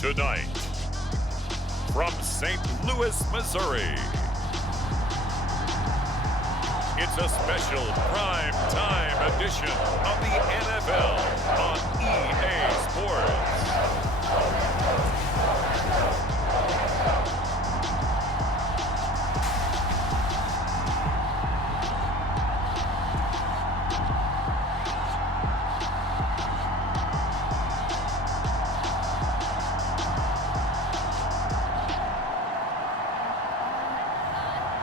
Tonight, from St. Louis, Missouri, it's a special prime time edition of the NFL on EA Sports.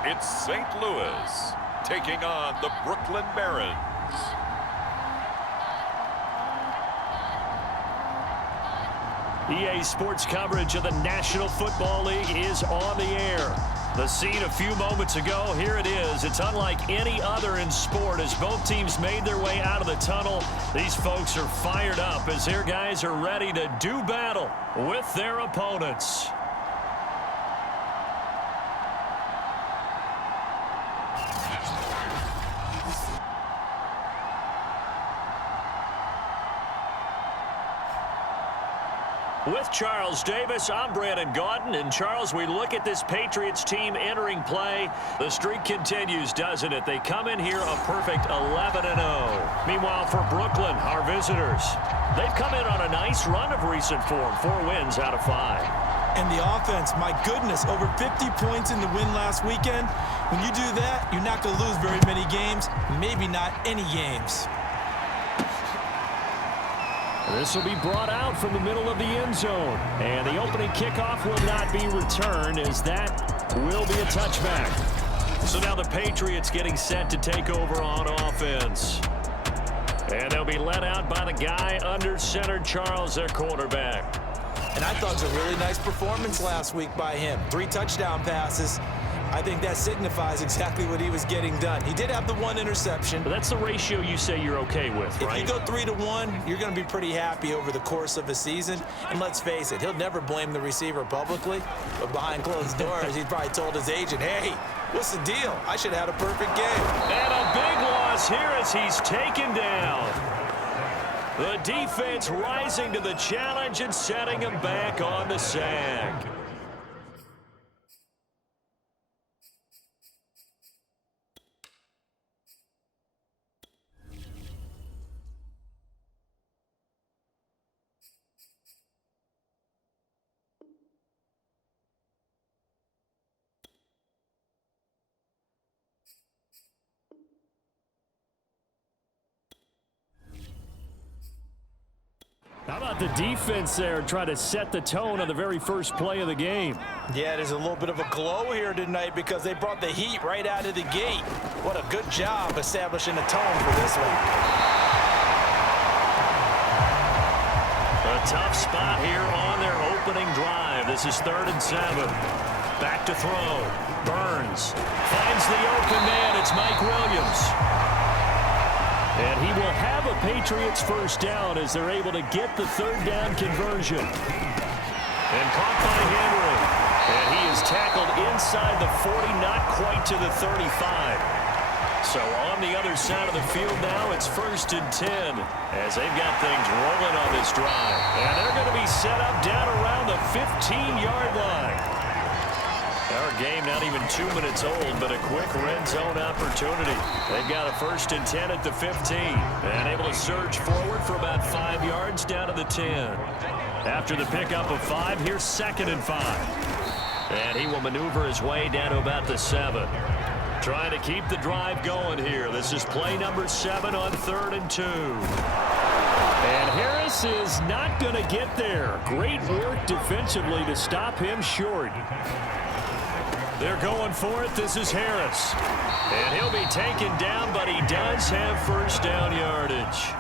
It's St. Louis taking on the Brooklyn Barons. EA Sports coverage of the National Football League is on the air. The scene a few moments ago, here it is. It's unlike any other in sport as both teams made their way out of the tunnel. These folks are fired up as their guys are ready to do battle with their opponents. With Charles Davis, I'm Brandon Gaudin. And Charles, we look at this Patriots team entering play. The streak continues, doesn't it? They come in here a perfect 11-0. Meanwhile, for Brooklyn, our visitors, they've come in on a nice run of recent form. 4 wins out of 5. And the offense, my goodness, over 50 points in the win last weekend. When you do that, you're not going to lose very many games, maybe not any games. This will be brought out from the middle of the end zone. And the opening kickoff will not be returned as that will be a touchback. So now the Patriots getting set to take over on offense. And they'll be led out by the guy under center, Charles, their quarterback. And I thought it was a really nice performance last week by him. 3 touchdown passes. I think that signifies exactly what he was getting done. He did have the 1 interception. But that's the ratio you say you're okay with, right? If you go 3-1, you're going to be pretty happy over the course of a season. And let's face it, he'll never blame the receiver publicly. But behind closed doors, he's probably told his agent, hey, what's the deal? I should have had a perfect game. And a big loss here as he's taken down. The defense rising to the challenge and setting him back on the sack. How about the defense there trying to set the tone on the very first play of the game? Yeah, there's a little bit of a glow here tonight because they brought the heat right out of the gate. What a good job establishing a tone for this one. A tough spot here on their opening drive. This is 3rd and 7. Back to throw. Burns finds the open man. It's Mike Williams. And he will have a Patriots first down as they're able to get the 3rd down conversion. And caught by Henry. And he is tackled inside the 40, not quite to the 35. So on the other side of the field now, it's 1st and 10 as they've got things rolling on this drive. And they're going to be set up down around the 15-yard line. Our game not even 2 minutes old, but a quick red zone opportunity. They've got a 1st and 10 at the 15. And able to surge forward for about 5 yards down to the 10. After the pickup of 5, here's 2nd and 5. And he will maneuver his way down to about the 7. Trying to keep the drive going here. This is play number 7 on 3rd and 2. And Harris is not going to get there. Great work defensively to stop him short. They're going for it. This is Harris. And he'll be taken down, but he does have 1st down yardage.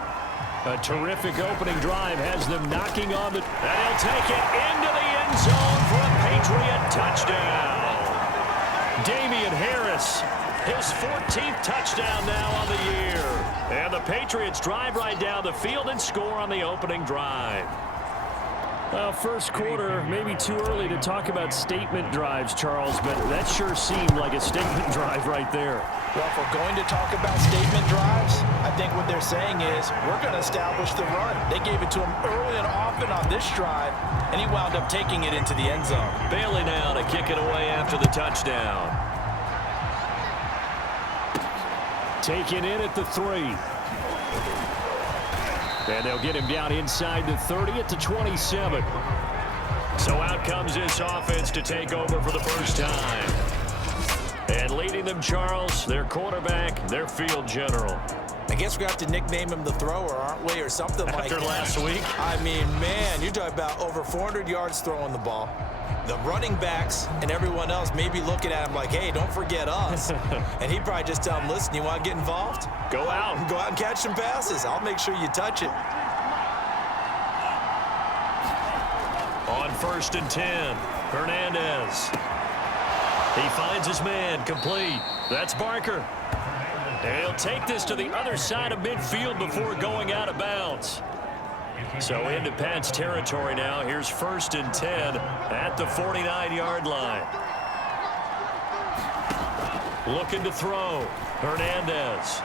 A terrific opening drive has them knocking on the... And he'll take it into the end zone for a Patriot touchdown. Damian Harris, his 14th touchdown now on the year. And the Patriots drive right down the field and score on the opening drive. Well, first quarter, maybe too early to talk about statement drives, Charles, but that sure seemed like a statement drive right there. Well, if we're going to talk about statement drives, I think what they're saying is, we're going to establish the run. They gave it to him early and often on this drive, and he wound up taking it into the end zone. Bailey now to kick it away after the touchdown. Taken in at the 3. And they'll get him down inside the 30 at the 27. So out comes this offense to take over for the first time. And leading them, Charles, their quarterback, their field general. I guess we're going to have to nickname him the thrower, aren't we, or something like that. After last week? I mean, man, you're talking about over 400 yards throwing the ball. The running backs and everyone else may be looking at him like, hey, don't forget us. And he'd probably just tell him, listen, you want to get involved? Go out. Go out and catch some passes. I'll make sure you touch it. On 1st and 10, Hernandez. He finds his man, complete. That's Barker. And he'll take this to the other side of midfield before going out of bounds. So into Pat's territory now. Here's 1st and 10 at the 49-yard line. Looking to throw. Hernandez.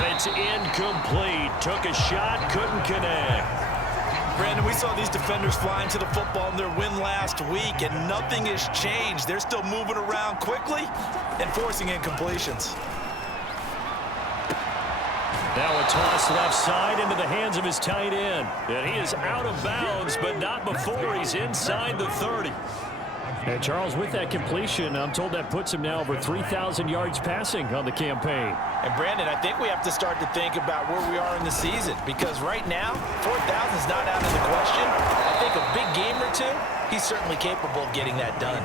And it's incomplete. Took a shot, couldn't connect. Brandon, we saw these defenders flying to the football in their win last week, and nothing has changed. They're still moving around quickly and forcing incompletions. Now a toss left side into the hands of his tight end. And he is out of bounds, but not before he's inside the 30. And Charles, with that completion, I'm told that puts him now over 3,000 yards passing on the campaign. And Brandon, I think we have to start to think about where we are in the season, because right now, 4,000 is not out of the question. I think a big game or two, he's certainly capable of getting that done.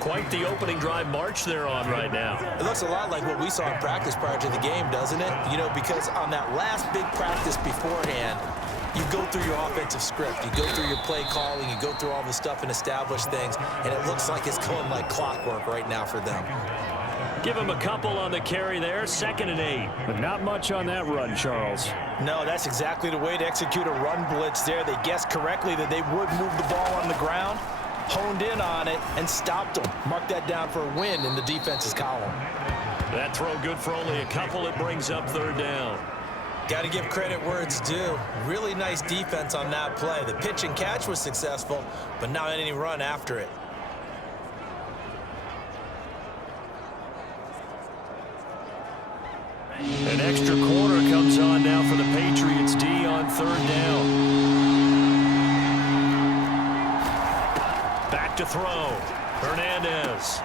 Quite the opening drive march they're on right now. It looks a lot like what we saw in practice prior to the game, doesn't it? You know, because on that last big practice beforehand, you go through your offensive script, you go through your play calling, you go through all the stuff and establish things, and it looks like it's going like clockwork right now for them. Give him a couple on the carry there, 2nd and 8. But not much on that run, Charles. No, that's exactly the way to execute a run blitz there. They guessed correctly that they would move the ball on the ground, honed in on it, and stopped them. Mark that down for a win in the defense's column. That throw good for only a couple. It brings up 3rd down. Got to give credit where it's due. Really nice defense on that play. The pitch and catch was successful, but not any run after it. An extra quarter comes on now for the Patriots D on 3rd down. Back to throw. Hernandez.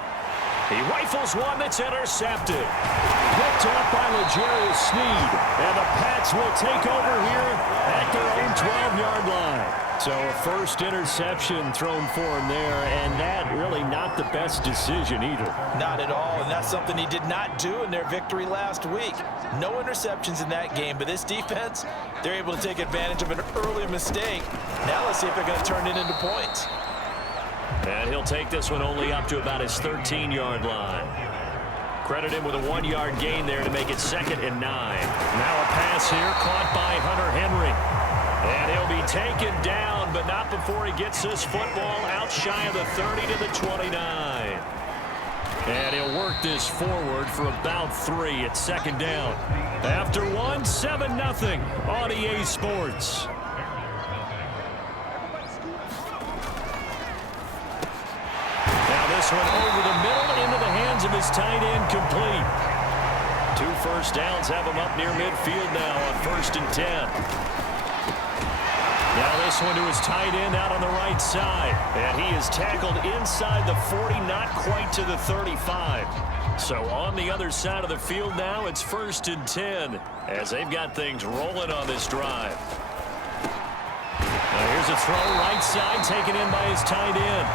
He rifles one that's intercepted. Picked up by L'Jarius Sneed. And the Pats will take over here at their own 12-yard line. So a first interception thrown for him there, and that really not the best decision either. Not at all, and that's something he did not do in their victory last week. No interceptions in that game, but this defense, they're able to take advantage of an early mistake. Now let's see if they're going to turn it into points. And he'll take this one only up to about his 13-yard line. Credit him with a 1-yard gain there to make it 2nd and 9. Now a pass here caught by Hunter Henry. And he'll be taken down, but not before he gets this football out shy of the 30 to the 29. And he'll work this forward for about 3 at 2nd down. After 1, 7-0 on EA Sports. This one over the middle into the hands of his tight end, complete. 2 first downs have him up near midfield now on 1st and 10. Now this one to his tight end out on the right side. And he is tackled inside the 40, not quite to the 35. So on the other side of the field now, it's 1st and 10 as they've got things rolling on this drive. Now here's a throw right side taken in by his tight end.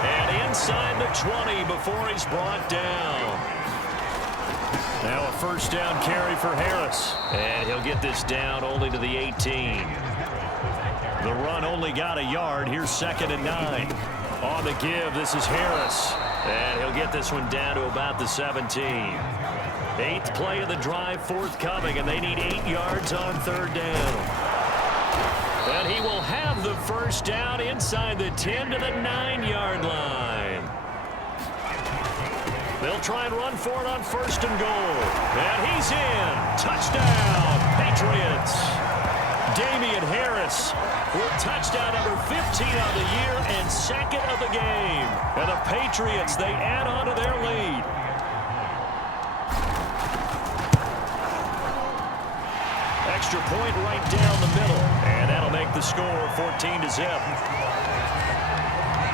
And inside the 20 before he's brought down. Now a first down carry for Harris. And he'll get this down only to the 18. The run only got a yard. Here's 2nd and 9. On the give, this is Harris. And he'll get this one down to about the 17. 8th play of the drive forthcoming, and they need 8 yards on 3rd down. And he will have the first down inside the 10 to the 9-yard line. They'll try and run for it on 1st and goal. And he's in. Touchdown, Patriots. Damian Harris with touchdown number 15 on the year and 2nd of the game. And the Patriots, they add on to their lead. Extra point right down the middle. And that'll make the score 14-0.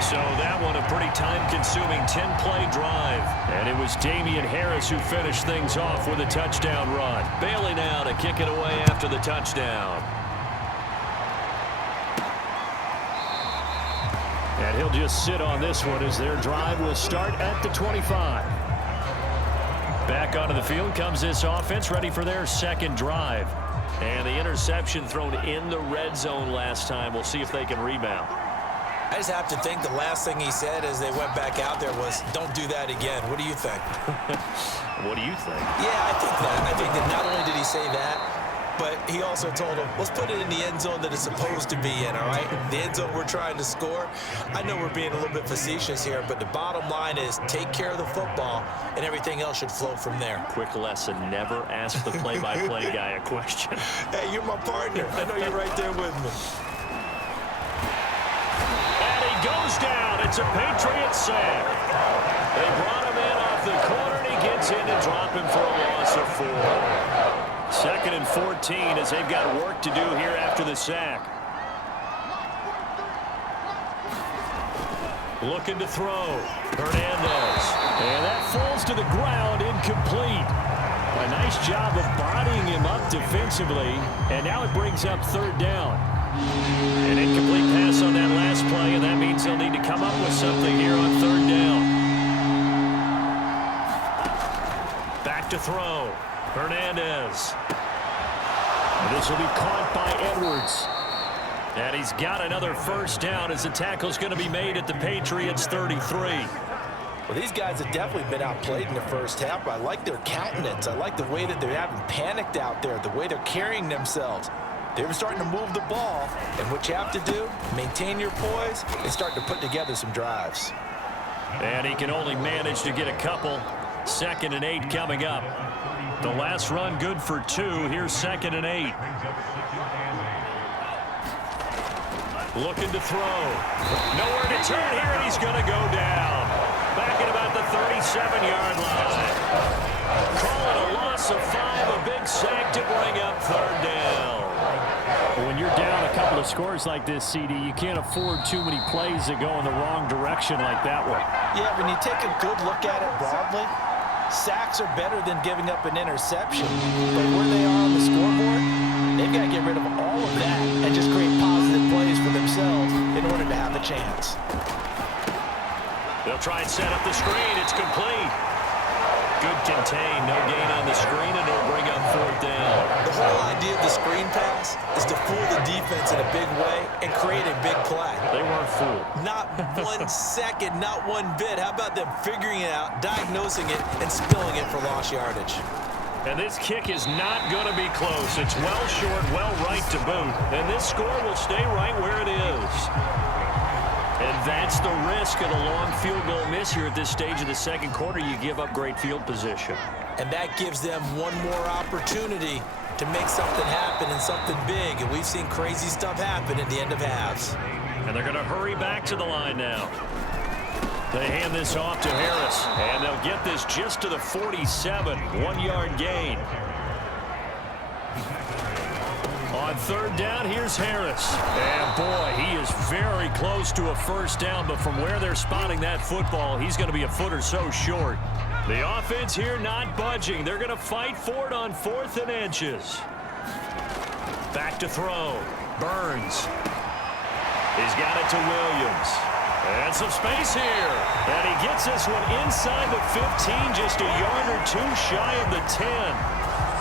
So that one a pretty time-consuming 10-play drive. And it was Damian Harris who finished things off with a touchdown run. Bailey now to kick it away after the touchdown. And he'll just sit on this one as their drive will start at the 25. Back onto the field comes this offense, ready for their 2nd drive. And the interception thrown in the red zone last time. We'll see if they can rebound. I just have to think the last thing he said as they went back out there was, don't do that again. What do you think? What do you think? Yeah, I think that. I think that not only did he say that, but he also told him, let's put it in the end zone that it's supposed to be in, all right? The end zone we're trying to score. I know we're being a little bit facetious here, but the bottom line is take care of the football, and everything else should flow from there. Quick lesson, never ask the play-by-play guy a question. Hey, you're my partner. I know you're right there with me. Goes down. It's a Patriots sack. They brought him in off the corner, and he gets in to drop him for a loss of 4. 2nd and 14 as they've got work to do here after the sack. Looking to throw. Hernandez. And that falls to the ground, incomplete. A nice job of bodying him up defensively, and now it brings up 3rd down. An incomplete pass on that last play, and that means they'll need to come up with something here on 3rd down. Back to throw. Hernandez. And this will be caught by Edwards. And he's got another 1st down as the tackle's going to be made at the Patriots' 33. Well, these guys have definitely been outplayed in the first half. I like their countenance. I like the way that they haven't panicked out there, the way they're carrying themselves. They were starting to move the ball, and what you have to do, maintain your poise and start to put together some drives. And he can only manage to get a couple. 2nd and 8 coming up. The last run good for 2. Here's 2nd and 8. Looking to throw. Nowhere to turn here, and he's going to go down. Back at about the 37-yard line. Call it a loss of 5, a big sack to bring up 3rd down. When you're down a couple of scores like this, CD, you can't afford too many plays that go in the wrong direction like that one. Yeah, when you take a good look at it broadly, sacks are better than giving up an interception. But where they are on the scoreboard, they've got to get rid of all of that and just create positive plays for themselves in order to have a chance. They'll try and set up the screen. It's complete. Good contain. No gain on the screen, and it'll bring up 4th down. The whole idea of the screen pass is to fool the defense in a big way and create a big play. They weren't fooled. Not 1 second, not one bit. How about them figuring it out, diagnosing it, and spilling it for lost yardage? And this kick is not going to be close. It's well short, well right to boot. And this score will stay right where it is. And that's the risk of the long field goal miss here at this stage of the 2nd quarter. You give up great field position. And that gives them one more opportunity to make something happen and something big. And we've seen crazy stuff happen at the end of halves. And they're going to hurry back to the line now. They hand this off to Harris. And they'll get this just to the 47. 1-yard gain. On 3rd down, here's Harris. And boy, he is very close to a 1st down, but from where they're spotting that football, he's going to be a foot or so short. The offense here not budging. They're going to fight for it on 4th and inches. Back to throw. Burns. He's got it to Williams. And some space here. And he gets this one inside the 15, just a yard or 2 shy of the 10.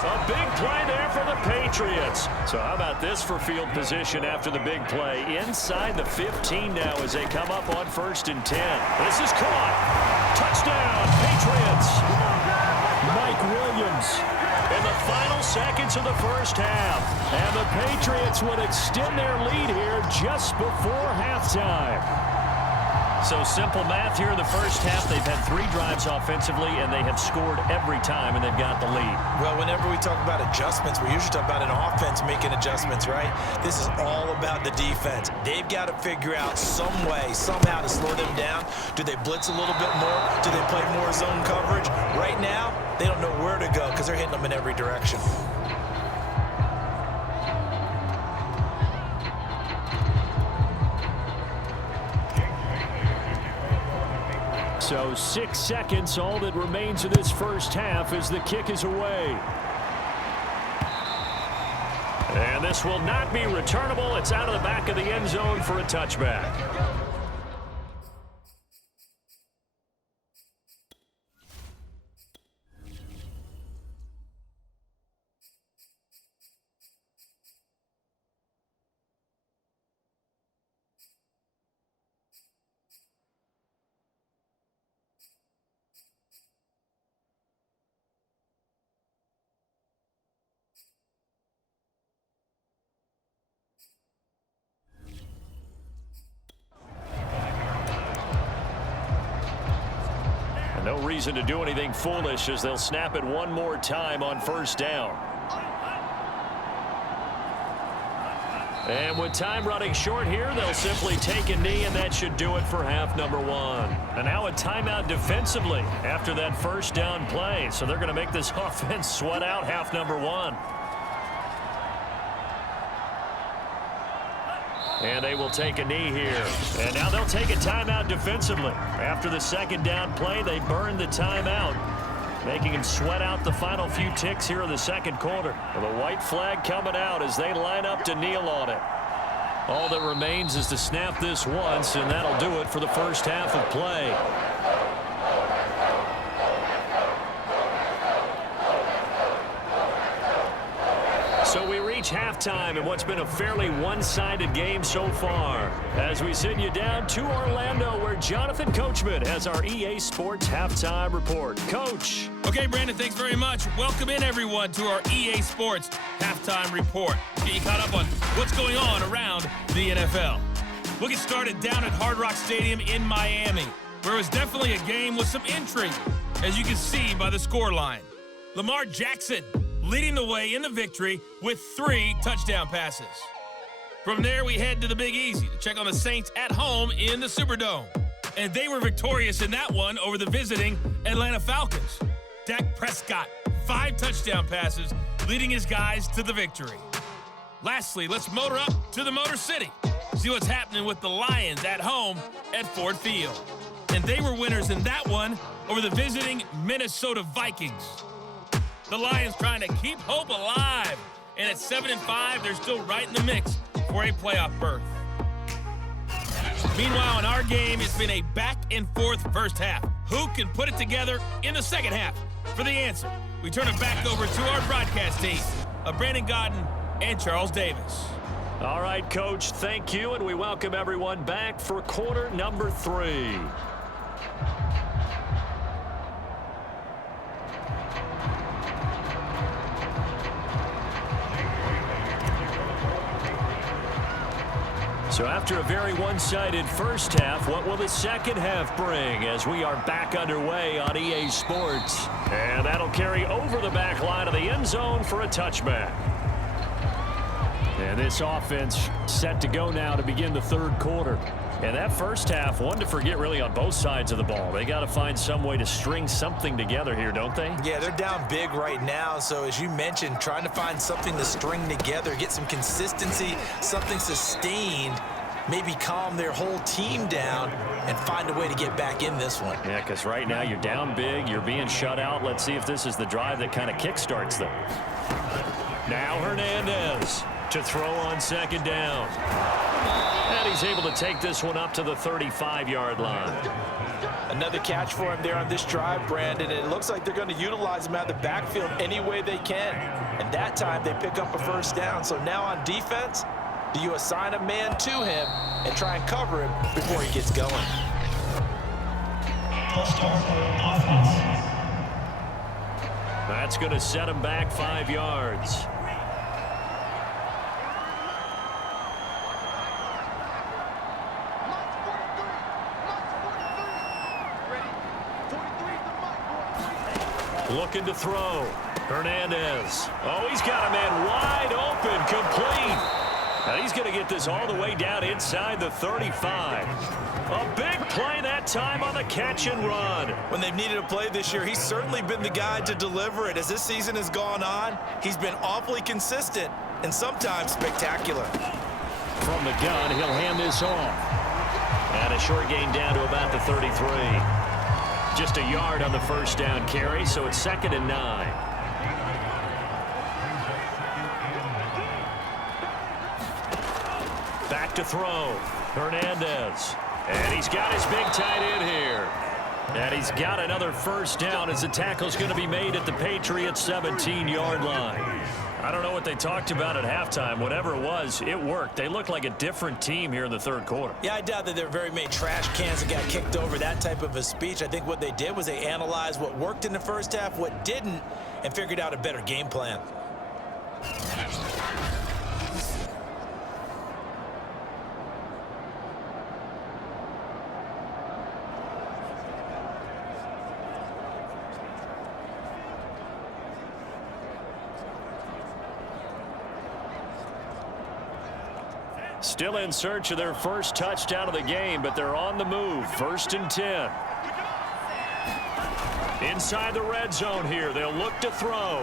A big play there for the Patriots. So how about this for field position after the big play? Inside the 15 now as they come up on 1st and 10. This is caught. Touchdown, Patriots. Mike Williams. In the final seconds of the first half. And the Patriots would extend their lead here just before halftime. So simple math here in the first half. They've had 3 drives offensively, and they have scored every time, and they've got the lead. Well, whenever we talk about adjustments, we usually talk about an offense making adjustments, right? This is all about the defense. They've got to figure out some way, somehow to slow them down. Do they blitz a little bit more? Do they play more zone coverage? Right now, they don't know where to go because they're hitting them in every direction. So 6 seconds, all that remains of this first half as the kick is away. And this will not be returnable. It's out of the back of the end zone for a touchback. No reason to do anything foolish as they'll snap it one more time on first down. And with time running short here, they'll simply take a knee, and that should do it for half number 1. And now a timeout defensively after that first down play. So they're going to make this offense sweat out half number 1. And they will take a knee here. And now they'll take a timeout defensively. After the second down play, they burned the timeout, making him sweat out the final few ticks here in the second quarter. Well, the white flag coming out as they line up to kneel on it. All that remains is to snap this once, and that'll do it for the first half of play. So we reach halftime in what's been a fairly one-sided game so far. As we send you down to Orlando, where Jonathan Coachman has our EA Sports Halftime Report. Coach. Okay, Brandon, thanks very much. Welcome in, everyone, to our EA Sports Halftime Report. Get you caught up on what's going on around the NFL. We'll get started down at Hard Rock Stadium in Miami, where it was definitely a game with some intrigue, as you can see by the scoreline. Lamar Jackson leading the way in the victory with 3 touchdown passes. From there, we head to the Big Easy to check on the Saints at home in the Superdome. And they were victorious in that one over the visiting Atlanta Falcons. Dak Prescott, 5 touchdown passes, leading his guys to the victory. Lastly, let's motor up to the Motor City. See what's happening with the Lions at home at Ford Field. And they were winners in that one over the visiting Minnesota Vikings. The Lions trying to keep hope alive. And at 7-5, they're still right in the mix for a playoff berth. Meanwhile, in our game, it's been a back-and-forth first half. Who can put it together in the second half? For the answer, we turn it back over to our broadcast team of Brandon Godden and Charles Davis. All right, Coach, thank you, and we welcome everyone back for quarter number 3. So after a very one-sided first half, what will the second half bring as we are back underway on EA Sports? And that'll carry over the back line of the end zone for a touchback. And this offense set to go now to begin the third quarter. And that first half, one to forget really on both sides of the ball. They got to find some way to string something together here, don't they? Yeah, they're down big right now. So as you mentioned, trying to find something to string together, get some consistency, something sustained, maybe calm their whole team down and find a way to get back in this one. Yeah, because right now you're down big, you're being shut out. Let's see if this is the drive that kind of kickstarts them. Now Hernandez to throw on second down. And he's able to take this one up to the 35-yard line. Another catch for him there on this drive, Brandon. And it looks like they're going to utilize him out of the backfield any way they can. And that time they pick up a first down. So now on defense, do you assign a man to him and try and cover him before he gets going? That's going to set him back 5 yards. Looking to throw. Hernandez. Oh, he's got a man wide open, complete. Now he's going to get this all the way down inside the 35. A big play that time on the catch and run. When they've needed a play this year, he's certainly been the guy to deliver it. As this season has gone on, he's been awfully consistent and sometimes spectacular. From the gun, he'll hand this off. And a short gain down to about the 33. Just a yard on the first down carry, so it's 2nd and 9. Back to throw. Hernandez. And he's got his big tight end here. And he's got another first down as the tackle's going to be made at the Patriots' 17-yard line. I don't know what they talked about at halftime. Whatever it was, it worked. They look like a different team here in the third quarter. Yeah, I doubt that there are very many trash cans that got kicked over, that type of a speech. I think what they did was they analyzed what worked in the first half, what didn't, and figured out a better game plan. Still in search of their first touchdown of the game, but they're on the move. 1st and 10. Inside the red zone here. They'll look to throw.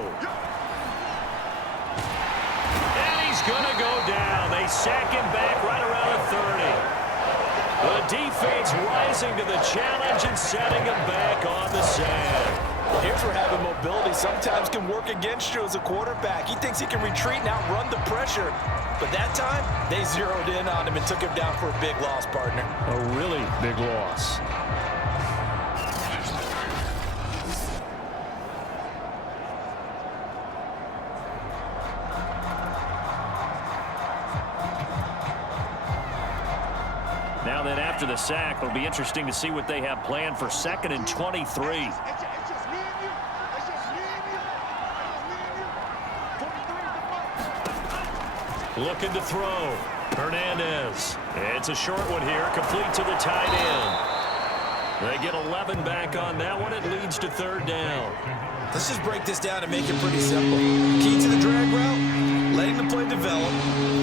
And he's going to go down. They sack him back right around the 30. The defense rising to the challenge and setting him back on the sand. Well, here's where having mobility sometimes can work against you as a quarterback. He thinks he can retreat and outrun the pressure. But that time, they zeroed in on him and took him down for a big loss, partner. A really big loss. Now then, after the sack, it'll be interesting to see what they have planned for 2nd and 23. Looking to throw. Hernandez. It's a short one here, complete to the tight end. They get 11 back on that one. It leads to 3rd down. Let's just break this down and make it pretty simple. Key to the drag route, letting the play develop,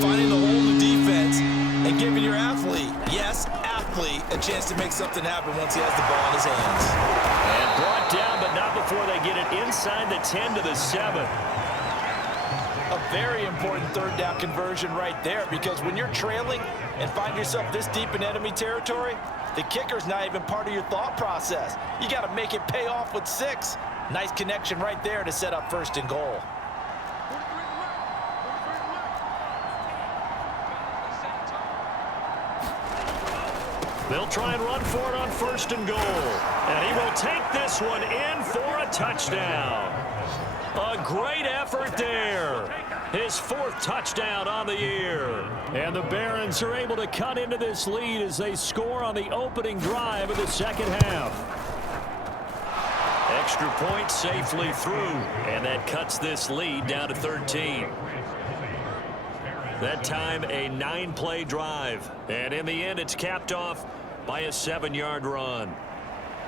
finding the hole in the defense, and giving your athlete, yes, athlete, a chance to make something happen once he has the ball in his hands. And brought down, but not before they get it inside the 10 to the 7. A very important 3rd down conversion right there, because when you're trailing and find yourself this deep in enemy territory, the kicker's not even part of your thought process. You got to make it pay off with 6. Nice connection right there to set up 1st and goal. They'll try and run for it on 1st and goal. And he will take this one in for a touchdown. A great effort there. His 4th touchdown on the year. And the Barons are able to cut into this lead as they score on the opening drive of the 2nd half. Extra point safely through. And that cuts this lead down to 13. That time a 9-play drive. And in the end, it's capped off by a 7-yard run.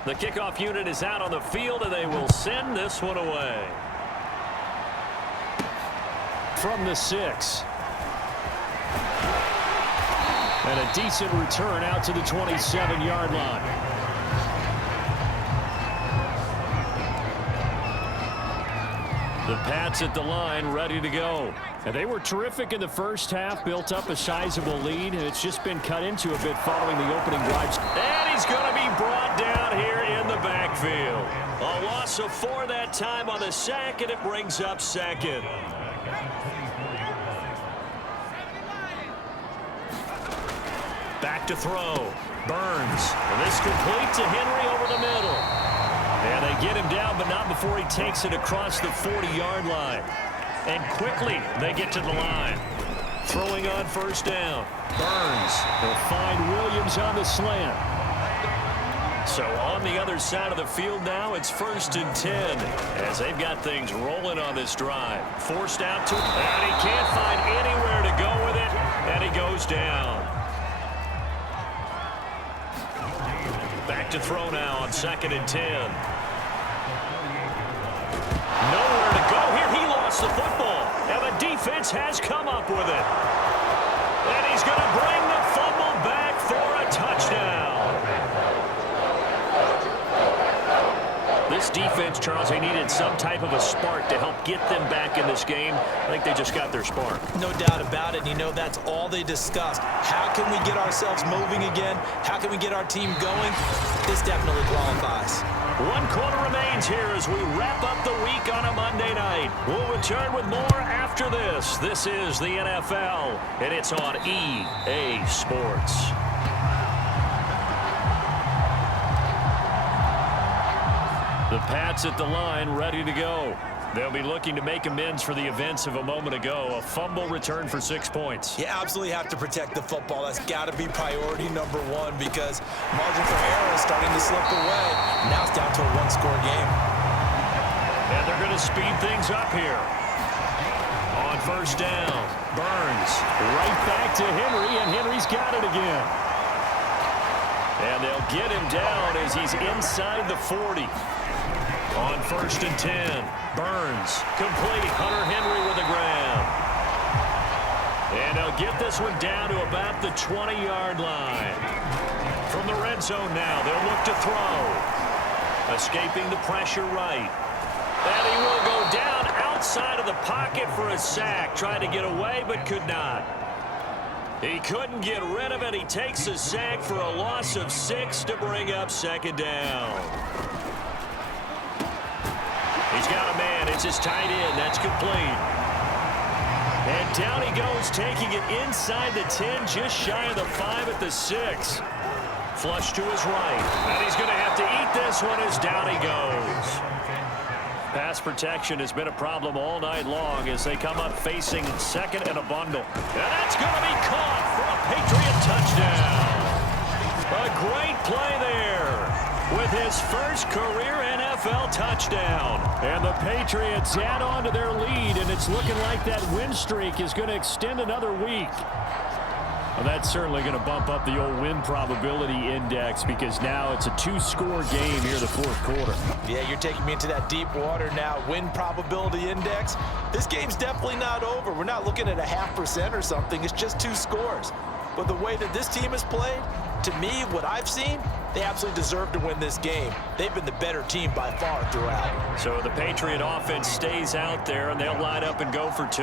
The kickoff unit is out on the field, and they will send this one away. From the 6. And a decent return out to the 27-yard line. The Pats at the line, ready to go. And they were terrific in the first half, built up a sizable lead, and it's just been cut into a bit following the opening drives. And he's going to be brought down here in the backfield. A loss of 4 that time on the sack, and it brings up 2nd. Back to throw. Burns. And this complete to Henry over the middle. And they get him down, but not before he takes it across the 40-yard line. And quickly, they get to the line. Throwing on 1st down. Burns will find Williams on the slant. So on the other side of the field now, it's 1st and 10 as they've got things rolling on this drive. Forced out to him, and he can't find anywhere to go with it, and he goes down. Back to throw now on 2nd and 10. the football, and the defense has come up with it. And he's going to bring the fumble back for a touchdown. This defense, Charles, they needed some type of a spark to help get them back in this game. I think they just got their spark. No doubt about it. And you know, that's all they discussed. How can we get ourselves moving again? How can we get our team going? This definitely qualifies. 1 quarter remains here as we wrap up the week on a Monday night. We'll return with more after this. This is the NFL, and it's on EA Sports. The Pats at the line, ready to go. They'll be looking to make amends for the events of a moment ago. A fumble return for 6 points. You absolutely have to protect the football. That's got to be priority number one because margin for error is starting to slip away. Now it's down to a one-score game. And they're going to speed things up here. On first down, Burns right back to Henry, and Henry's got it again. And they'll get him down as he's inside the 40. On first and 10, Burns complete. Hunter Henry with a grab. And they'll get this one down to about the 20-yard line. From the red zone now, they'll look to throw. Escaping the pressure right. And he will go down outside of the pocket for a sack. Tried to get away, but could not. He couldn't get rid of it. He takes a sack for a loss of 6 to bring up second down. He's got a man. It's his tight end. That's complete. And down he goes, taking it inside the 10, just shy of the 5 at the 6. Flush to his right. And he's going to have to eat this one as down he goes. Pass protection has been a problem all night long as they come up facing second and a bundle. And that's going to be caught for a Patriot touchdown. A great play there with his first career NFL touchdown. And the Patriots add on to their lead, and it's looking like that win streak is going to extend another week. Well, that's certainly going to bump up the old win probability index because now it's a 2-score game here in the fourth quarter. Yeah, you're taking me into that deep water now. Win probability index. This game's definitely not over. We're not looking at a 0.5% or something. It's just 2 scores. But the way that this team has played, to me, what I've seen, they absolutely deserve to win this game. They've been the better team by far throughout. So the Patriot offense stays out there, and they'll line up and go for 2.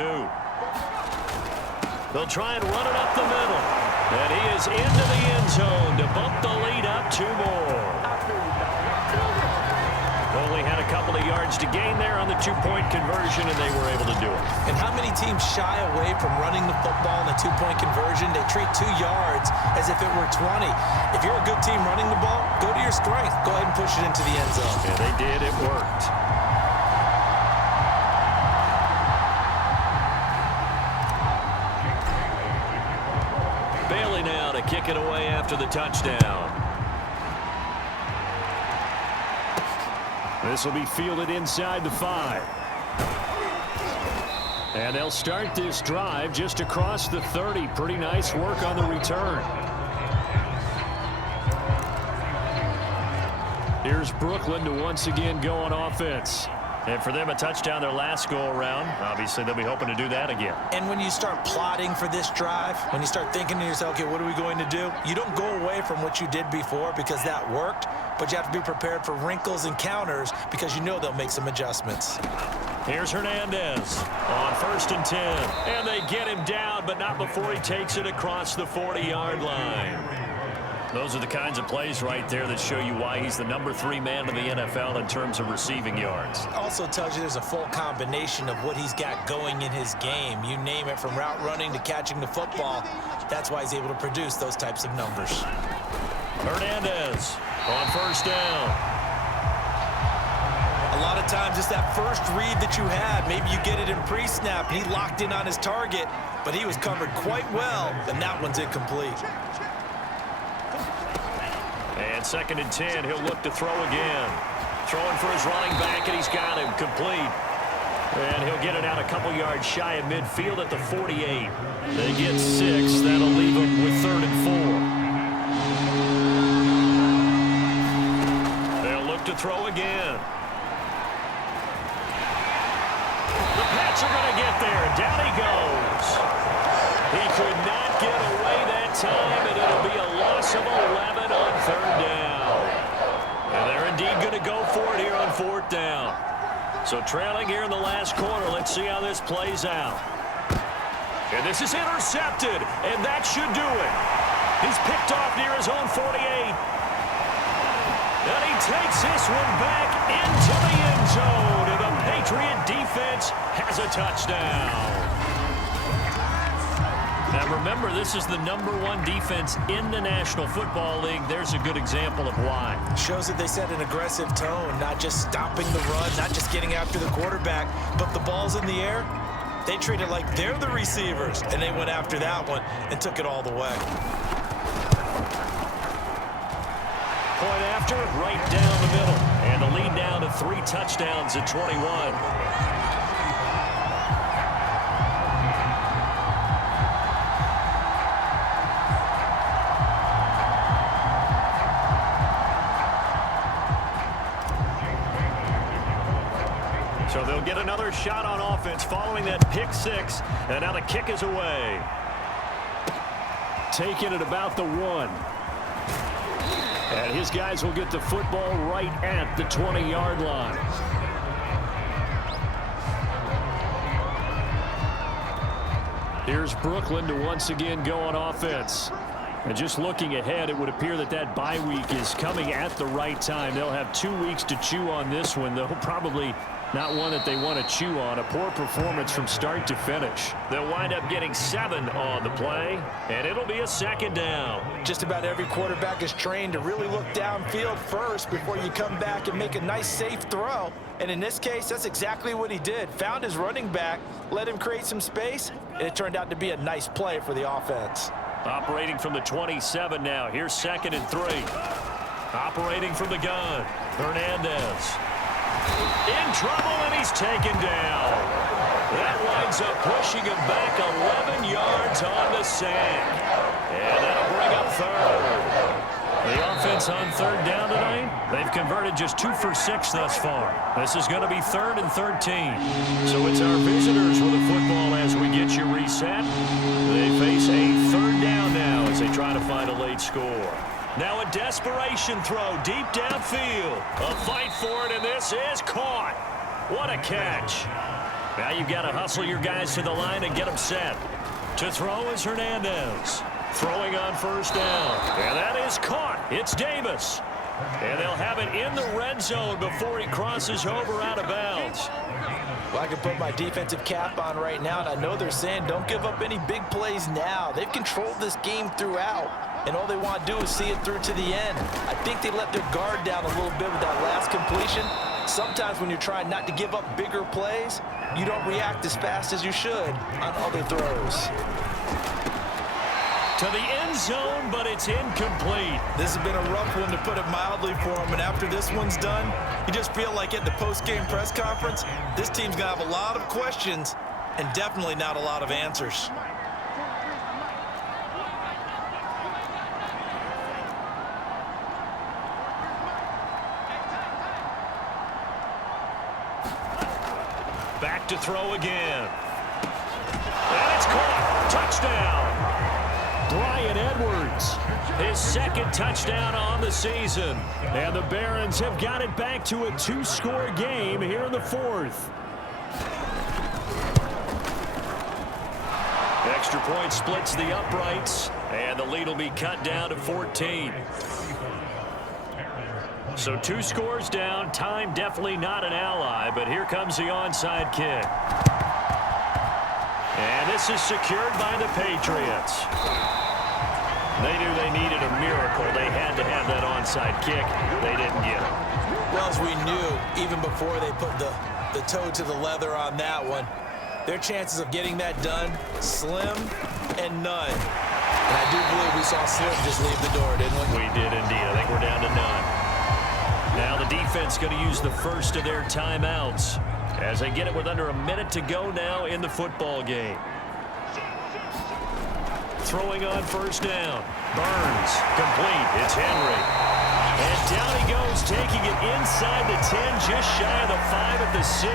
They'll try and run it up the middle. And he is into the end zone to bump the lead up 2 more. Only had a couple of yards to gain there on the 2-point conversion, and they were able to do it. And how many teams shy away from running the football in the 2-point conversion? They treat 2 yards as if it were 20. If you're a good team running the ball, go to your strength. Go ahead and push it into the end zone. Yeah, they did. It worked. Bailey now to kick it away after the touchdown. This will be fielded inside the 5. And they'll start this drive just across the 30. Pretty nice work on the return. Here's Brooklyn to once again go on offense. And for them, a touchdown their last go-around. Obviously, they'll be hoping to do that again. And when you start plotting for this drive, when you start thinking to yourself, okay, what are we going to do? You don't go away from what you did before because that worked, but you have to be prepared for wrinkles and counters because you know they'll make some adjustments. Here's Hernandez on first and 10. And they get him down, but not before he takes it across the 40-yard line. Those are the kinds of plays right there that show you why he's the number 3 man in the NFL in terms of receiving yards. Also tells you there's a full combination of what he's got going in his game. You name it, from route running to catching the football. That's why he's able to produce those types of numbers. Hernandez on first down. A lot of times it's that first read that you had. Maybe you get it in pre-snap, and he locked in on his target, but he was covered quite well, and that one's incomplete. And second and 10, he'll look to throw again. Throwing for his running back, and he's got him complete. And he'll get it out a couple yards shy of midfield at the 48. They get 6. That'll leave them with 3rd and 4. They'll look to throw again. The Pats are going Down he goes. He could not get away that time, and it'll be a loss of 11 on third down. And they're indeed going to go for it here on fourth down. So trailing here in the last quarter. Let's see how this plays out. And this is intercepted, and that should do it. He's picked off near his own 48. And he takes this one back into the end zone. And the Patriot defense has a touchdown. Now remember, this is the #1 defense in the National Football League. There's a good example of why. Shows that they set an aggressive tone, not just stopping the run, not just getting after the quarterback, but the ball's in the air. They treat it like they're the receivers, and they went after that one and took it all the way. Point after, right down the middle. And the lead down to 3 touchdowns at 21. So they'll get another shot on offense following that pick 6. And now the kick is away. Taken at about the 1. And his guys will get the football right at the 20-yard line. Here's Brooklyn to once again go on offense. And just looking ahead, it would appear that that bye week is coming at the right time. They'll have 2 weeks to chew on this one, though probably not one that they want to chew on. A poor performance from start to finish. They'll wind up getting 7 on the play, and it'll be a second down. Just about every quarterback is trained to really look downfield first before you come back and make a nice, safe throw. And in this case, that's exactly what he did. Found his running back, let him create some space, and it turned out to be a nice play for the offense. Operating from the 27 now. Here's 2nd and 3. Operating from the gun, Hernandez. In trouble, and he's taken down. That winds up pushing him back 11 yards on the sack. And that'll bring up 3rd. The offense on 3rd down tonight, they've converted just 2 for 6 thus far. This is going to be 3rd and 13. So it's our visitors with the football as we get you reset. They face a 3rd down now as they try to find a late score. Now a desperation throw deep downfield. A fight for it, and this is caught. What a catch. Now you've got to hustle your guys to the line and get them set. To throw is Hernandez. Throwing on 1st down. And that is caught. It's Davis. And they'll have it in the red zone before he crosses over out of bounds. Well, I can put my defensive cap on right now, and I know they're saying don't give up any big plays now. They've controlled this game throughout, and all they want to do is see it through to the end. I think they let their guard down a little bit with that last completion. Sometimes when you're trying not to give up bigger plays, you don't react as fast as you should on other throws. To the end zone, but it's incomplete. This has been a rough one, to put it mildly, for him. And after this one's done, you just feel like at the post-game press conference, this team's going to have a lot of questions and definitely not a lot of answers. Back to throw again. And it's caught. Touchdown. Bryan Edwards, his 2nd touchdown on the season. And the Barons have got it back to a 2-score game here in the 4th. Extra point splits the uprights, and the lead will be cut down to 14. So 2 scores down. Time definitely not an ally, but here comes the onside kick. And this is secured by the Patriots. They knew they needed a miracle. They had to have that onside kick. They didn't get it. Well, as we knew, even before they put the toe to the leather on that one, their chances of getting that done, slim and none. And I do believe we saw Slim just leave the door, didn't we? We did indeed. I think we're down to none. Now the defense going to use the first of their timeouts as they get it with under a minute to go now in the football game. Throwing on 1st down. Burns, complete. It's Henry. And down he goes, taking it inside the 10, just shy of the 5 at the 6.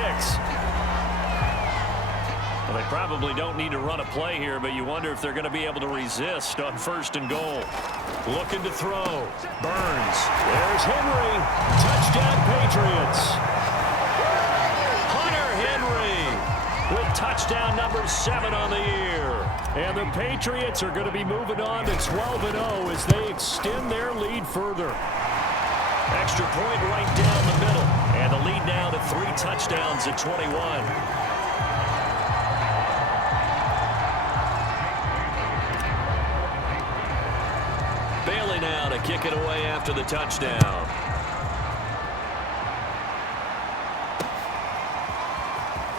Well, they Probably don't need to run a play here, but you wonder if they're going to be able to resist on 1st and goal. Looking to throw. Burns. There's Henry. Touchdown, Patriots. Hunter Henry with touchdown number 7 on the year. And the Patriots are going to be moving on to 12-0 as they extend their lead further. Extra point right down the middle. And the lead now to 3 touchdowns at 21. Now to kick it away after the touchdown.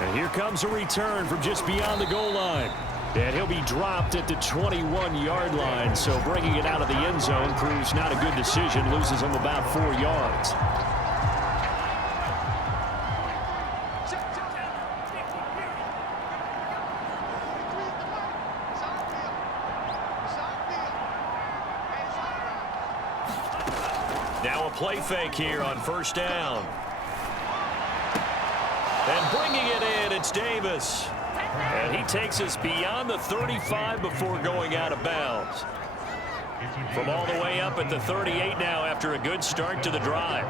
And here comes a return from just beyond the goal line. And he'll be dropped at the 21-yard line, so bringing it out of the end zone proves not a good decision. Loses him about 4 yards. Now a play fake here on 1st down. And bringing it in, it's Davis. And he takes us beyond the 35 before going out of bounds. From all the way up at the 38 now after a good start to the drive.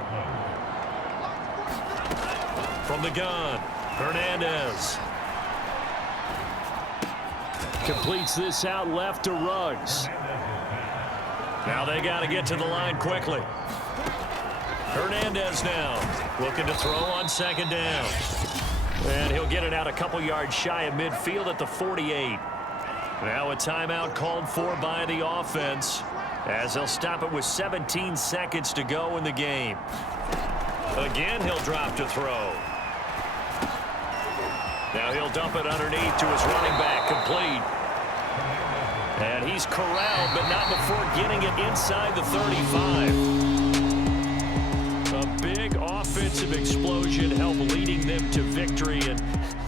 From the gun, Hernandez. Completes this out left to Ruggs. Now they got to get to the line quickly. Hernandez now looking to throw on 2nd down. And he'll get it out a couple yards shy of midfield at the 48. Now a timeout called for by the offense as they'll stop it with 17 seconds to go in the game. Again, he'll drop to throw. Now he'll dump it underneath to his running back, complete. And he's corralled, but not before getting it inside the 35. A big offensive explosion helped leading them to victory. And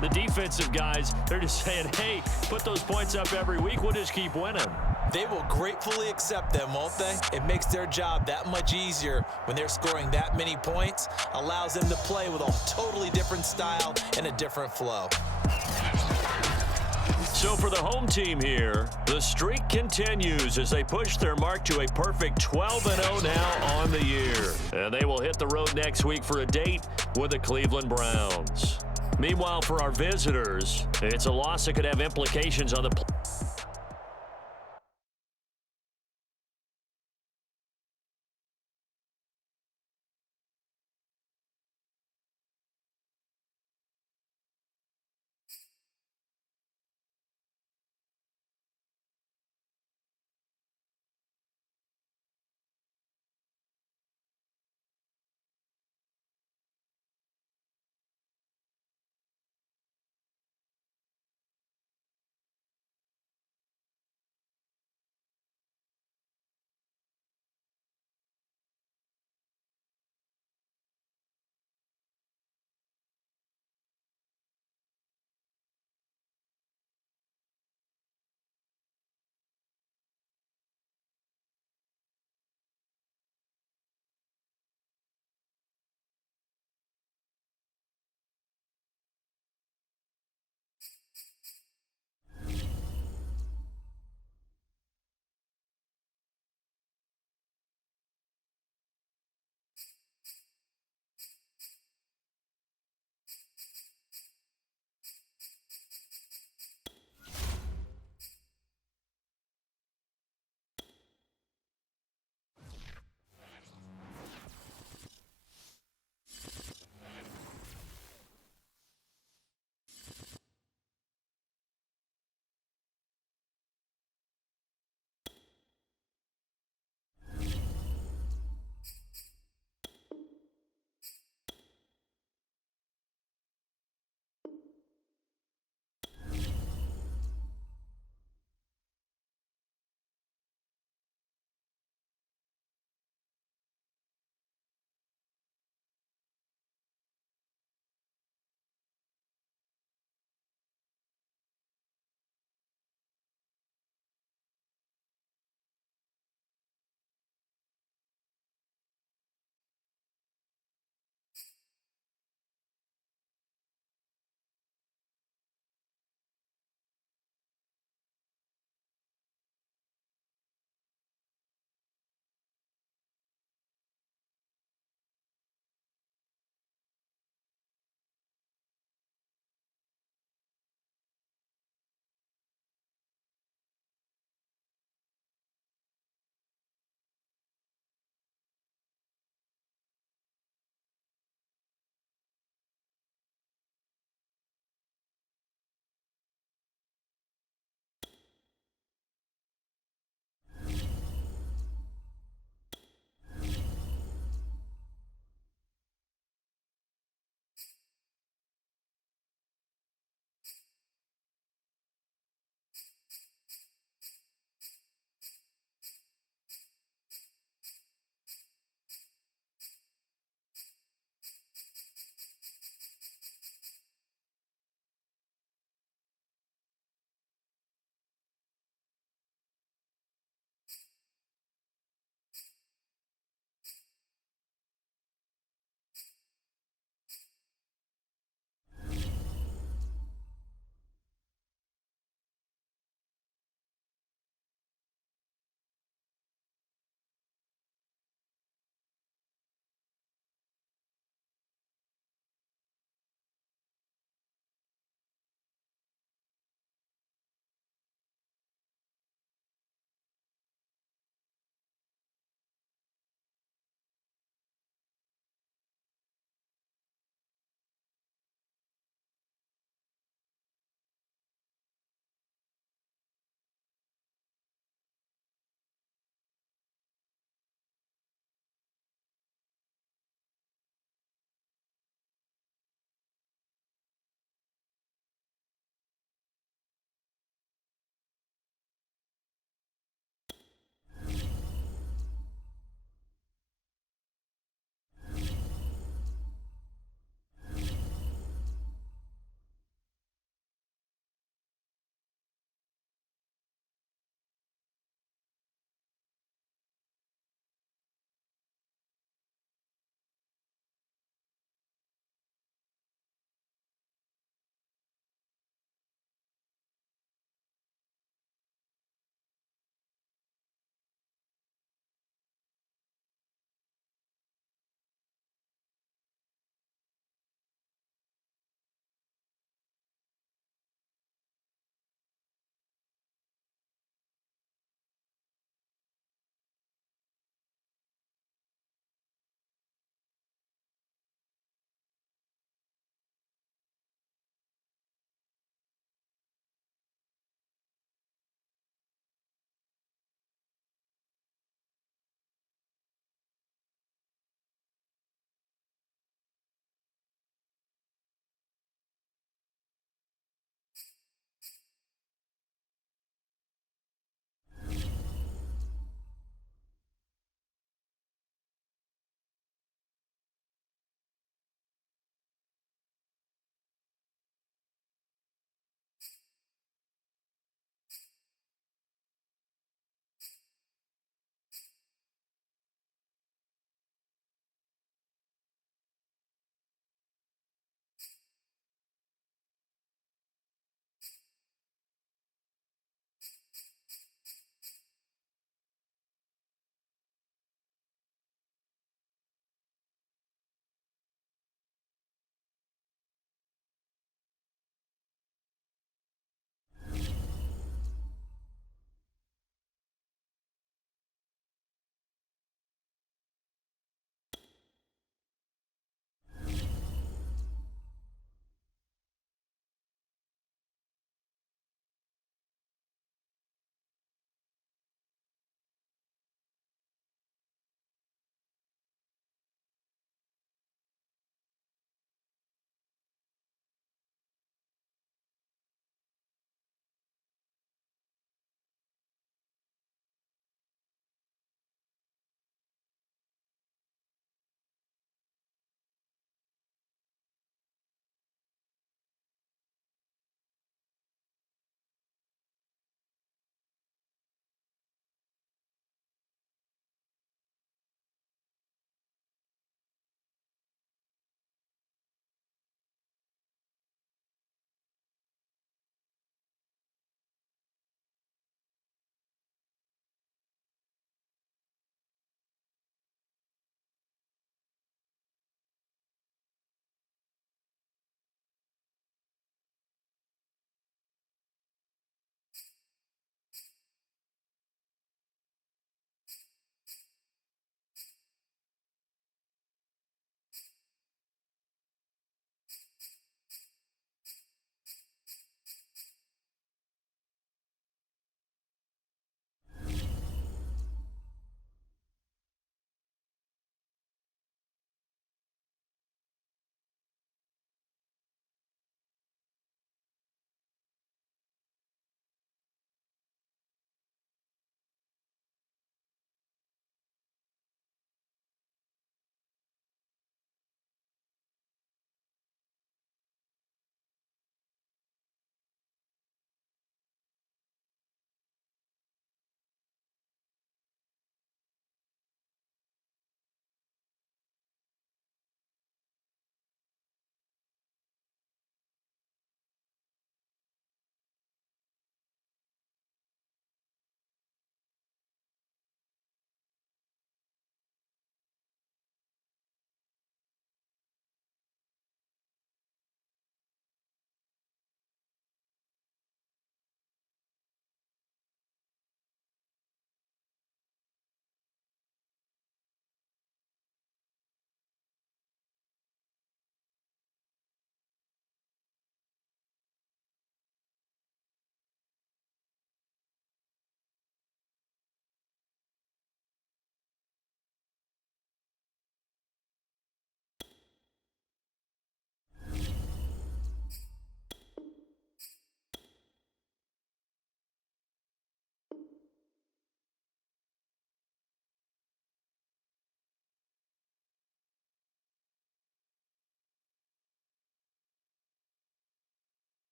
the defensive guys, they're just saying, hey, put those points up every week. We'll just keep winning. They will gratefully accept them, won't they? It makes their job that much easier when they're scoring that many points. Allows them to play with a totally different style and a different flow. So for the home team here, the streak continues as they push their mark to a perfect 12-0 now on the year. And they will hit the road next week for a date with the Cleveland Browns. Meanwhile, for our visitors, it's a loss that could have implications on the